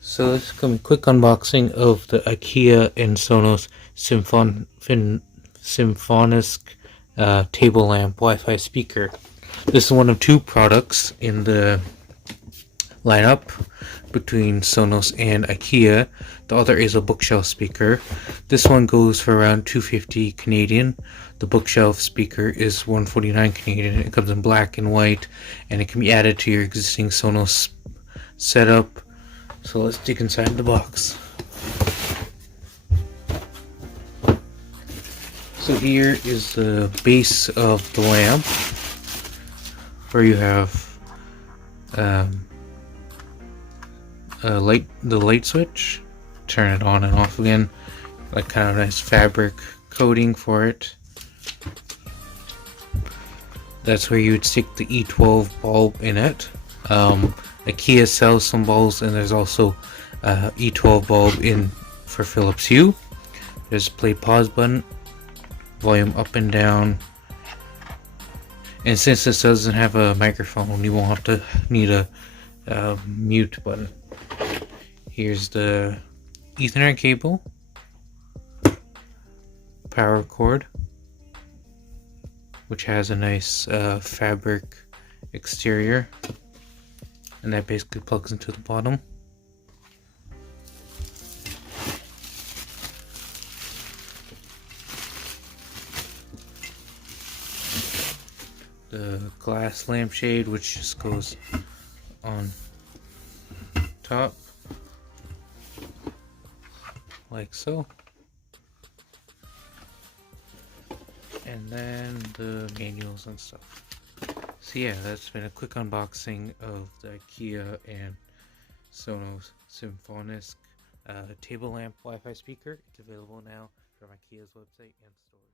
So this is going to be a quick unboxing of the IKEA and Sonos Symfonisk table lamp Wi-Fi speaker. This is one of two products in the lineup between Sonos and IKEA. The other is a bookshelf speaker. This one goes for around $250 Canadian. The bookshelf speaker is $149 Canadian. It comes in black and white, and it can be added to your existing Sonos setup. So let's dig inside the box. So here is the base of the lamp, where you have the light switch. Turn it on and off again, like kind of a nice fabric coating for it. That's where you would stick the E12 bulb in it. IKEA sells some bulbs, and there's also E12 bulb in for Philips Hue. There's a play pause button, volume up and down, and since this doesn't have a microphone, you won't have to need a mute button. Here's the Ethernet cable, power cord, which has a nice fabric exterior, and that basically plugs into the bottom. The glass lampshade, which just goes on top like so, and then the manuals and stuff. So yeah, that's been a quick unboxing of the IKEA and Sonos Symfonisk table lamp Wi-Fi speaker. It's available now from IKEA's website and store.